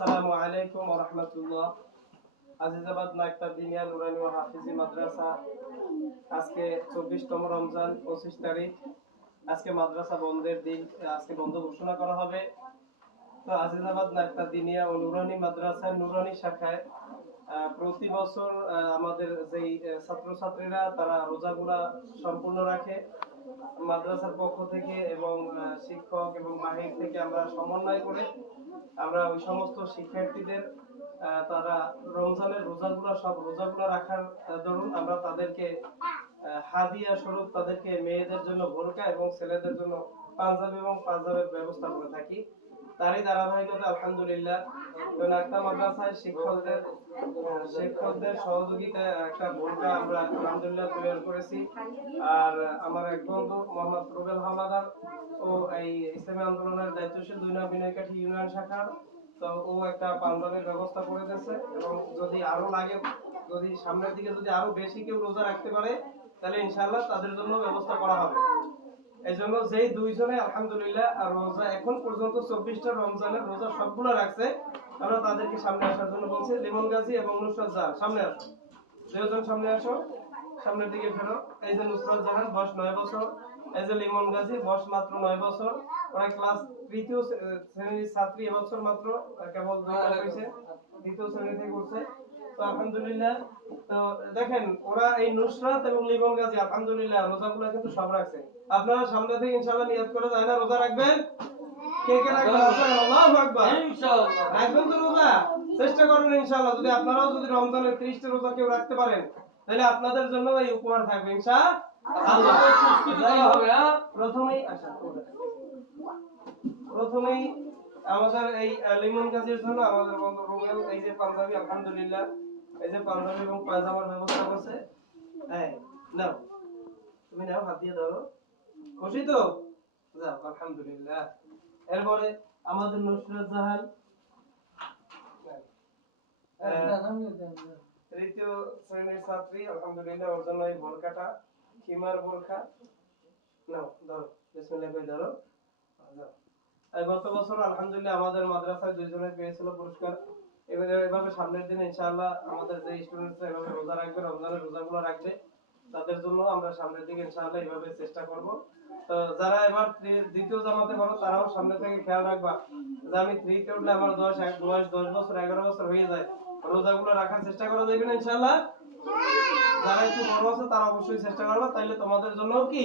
আসসালামু আলাইকুম ওয়া রাহমাতুল্লাহ। আজিজাবাদ দিনিয়া নুরানি ওয়া হাফিজি মাদ্রাসা। আজকে 24তম রমজান 25 তারিখ। আজকে মাদ্রাসা বন্ধের দিন, আজকে বন্ধ ঘোষণা করা হবে। তো আজিজাবাদ দিনিয়া ও নুরানি শাখায় প্রতি বছর আমাদের যেই ছাত্রছাত্রীরা তারা রোজাগুলা সম্পূর্ণ রাখে। মাদ্রাসার পক্ষ থেকে এবং শিক্ষক এবং বাহির থেকে আমরা সমন্বয় করে আমরা ওই সমস্ত শিক্ষার্থীদের তারা রমজানের রোজাগুলো সব রোজাগুলো রাখার দরুন আমরা তাদেরকে হাদিয়া স্বরূপ তাদেরকে মেয়েদের জন্য বোরকা এবং ছেলেদের জন্য পাঞ্জাবি এবং পাঞ্জাবের ব্যবস্থা করে থাকি। তারই ধারাবাহিকতা, আলহামদুলিল্লাহ। নাক্তা মাদ্রাসায় শিক্ষকদের শিক্ষকদের সহযোগিতায় একটা বোরকা আমরা আলহামদুলিল্লাহ তৈরি করেছি আর আমার এক বন্ধু মোহাম্মদ রুবেল হামাদার, ও এই ইসলামী আন্দোলনের দায়িত্বশীল দুই নং বিনয়কাঠি ইউনিয়ন শাখার, তো ও একটা পাঞ্জাবের ব্যবস্থা করে দিয়েছে। এবং যদি আরও লাগে, যদি সামনের দিকে যদি আরও বেশি কেউ রোজা রাখতে পারে, তাহলে ইনশাল্লাহ তাদের জন্য ব্যবস্থা করা হবে। এই জন্য যেই দুইজনে আলহামদুলিল্লাহ রোজা এখন পর্যন্ত চব্বিশটা রমজানের রোজা সবগুলো রাখছে, আমরা তাদেরকে সামনে আসার জন্য বলছি, লিমন গাজী এবং নুসরাত জাহান, সামনে আসো। দুজন সামনে আসো, সামনের দিকে ফেরো। এই যে নুসরাত জাহান, বয়স নয় বছর। এই যে লিমন গাজী, বয়স মাত্র নয় বছর। ওরা ক্লাস তৃতীয় শ্রেণির ছাত্রী এবছর মাত্র কেবল দুই হয়েছে, দ্বিতীয় শ্রেণি থেকে উঠছে। তো আলহামদুলিল্লাহ। তো দেখেন ওরা এই নুসরাত এবং লিমন গাজী আলহামদুলিল্লাহ রোজাগুলো কিন্তু সব রাখছে। আপনারা সামনে থেকে ইনশাআল্লাহ নিয়ত করে যায় না রোজা রাখবেন? কে কে রাখবেন? আল্লাহু আকবার। রাখবেন তো রোজা? চেষ্টা করবেন ইনশাআল্লাহ। যদি আপনারাও যদি রমজানের 30টা রোজা কেউ রাখতে পারেন তাহলে আপনাদের জন্য এই উপহার থাকবে ইনশাআল্লাহ। প্রথমেই আচ্ছা প্রথমেই আমাদের এই লিমন গাছের জন্য আমাদের বন্ধু রুবেল এই যে পাঞ্জাবি আলহামদুলিল্লাহ। এই যে পাঞ্জাবি এবং পায়জামার ব্যবস্থা করছে। হ্যাঁ নাও। তুমি নাও হাত দিয়ে ধরো। খুশি তো? যাও আলহামদুলিল্লাহ। এরপরে আমাদের নুসরাত জাহান। তৃতীয় শ্রেণির ছাত্রী আলহামদুলিল্লাহ ওর জন্য এই বোরকাটা খিমার বোরখা। নাও ধরো বিসমিল্লাহ করে ধরো। গত বছর আলহামদুলিল্লাহ আমাদের মাদ্রাসায় দুইজনে পেয়েছিল পুরস্কার। এভাবে সামনের দিনে ইনশাআল্লাহ আমাদের যে স্টুডেন্টসরা এভাবে রোজা রাখবে, রমজানের রোজাগুলো রাখবে, তাদের জন্য আমরা সামনের দিকে ইনশাআল্লাহ এইভাবে চেষ্টা করব। তো যারা এবার দ্বিতীয় জামাতে পারো তারাও সামনে থেকে খেয়াল রাখবা যে আমি থ্রিতে উঠলে আমার দশ, এক, বয়স দশ বছর, এগারো বছর হয়ে যায়। রোজাগুলো রাখার চেষ্টা করা যাবে না ইনশাআল্লাহ? যারা একটু বড় আছে, তারা অবশ্যই চেষ্টা করবে, তাইলে তোমাদের জন্য কি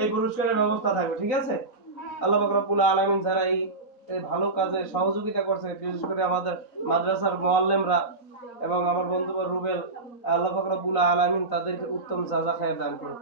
এই পুরস্কারের ব্যবস্থা থাকবে, ঠিক আছে? আল্লাহ রব্বুল আলামিন যারা এই ভালো কাজে সহযোগিতা করছে, বিশেষ করে আমাদের মাদ্রাসার মোয়াল্লেমরা এবং আমার বন্ধু রুবেল, আল্লাহ ফাকরাবুল আলমিন তাদেরকে উত্তম জাযা খায়ের দান করুন